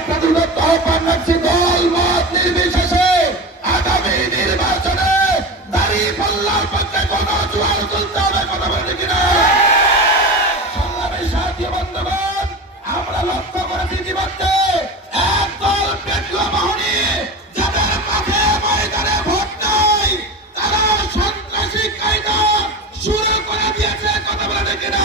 আপনাদের আহ্বান রাখছি দল মত নির্বিশেষে আগামী নির্বাচনে দাঁড়িয়ে পাল্লার পক্ষে কোন জোয়ার তুলতে হবে, কথা বলে কিনা? সংগ্রামী সাথী বন্ধুগণ, আমরা লক্ষ্য করেছি ইতিমধ্যে একদল পেটুয়া বাহিনী যাদের মাঠে ময়দানে ভোট নাই, তারা সন্ত্রাসী কায়দা শুরু করে দিয়েছে, কথা বলে কিনা?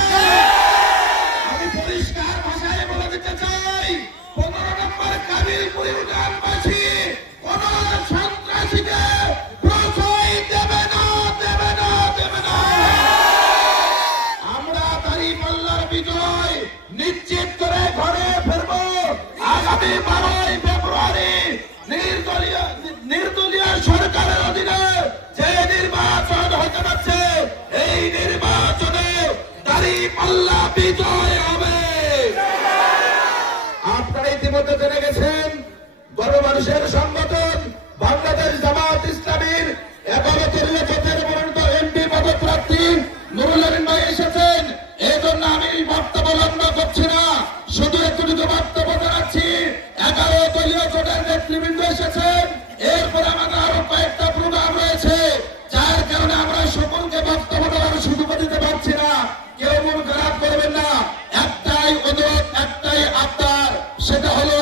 পাল্লার বিজয় নিশ্চিত করে ঘরে ফিরব। আগামী বারোই ফেব্রুয়ারি নির্দলীয় নির্দলীয় সরকারের অধীনে যে নির্বাচন হতে যাচ্ছে, এই নির্বাচনে দাঁড়ি পাল্লা বিজয় হবে। আপনারা ইতিমধ্যে জেনে গেছেন বড় মানুষের সংগঠন বাংলাদেশ জামাত ইসলামীর মনোনীত এমপি পদপ্রার্থী নুরুল আমিন ভাই বক্তব্য লম্বা করছি আরও কয়েকটা প্রোগ্রাম যার কারণে আমরা সকলকে বক্তব্য দেওয়ার সুযোগ পারছি না। কেউ খারাপ করবেন না। একটাই অনুরোধ, একটাই আবদার, সেটা হলো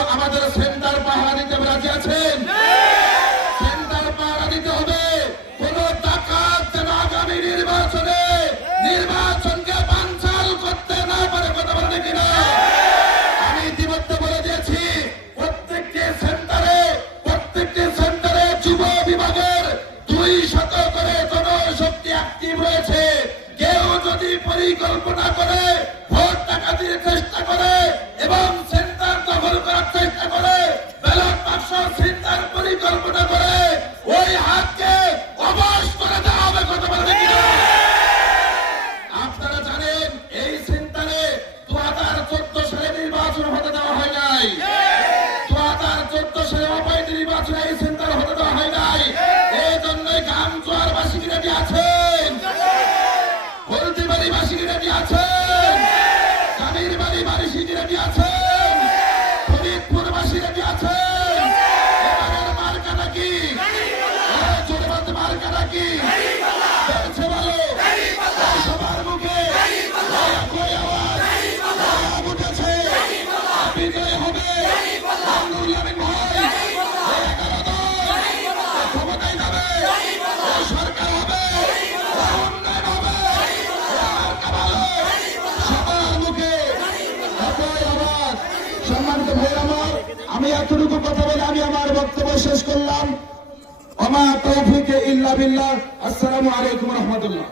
রয়েছে। কেউ যদি পরিকল্পনা করে ভোট টাকা দিয়ে চেষ্টা করে এবং সেন্টার দখল করার চেষ্টা করে ব্যালট বাক্স সেন্টার পরিকল্পনা করে ওই হাতকে অবশ করে দেওয়া হবে কথা বলে আপনারা জানেন এই সেন্টারে দু হাজার চোদ্দ সালে নির্বাচন হতে দেওয়া হয় নাই। দু হাজার চোদ্দ সালে অবৈধ নির্বাচনে এই সেন্টার আমি এতটুকু কথা বলে আমি আমার বক্তব্য শেষ করলাম। আমার তৌফিকে ইল্লা বিল্লাহ। আসসালামু আলাইকুম রহমতুল্লাহ।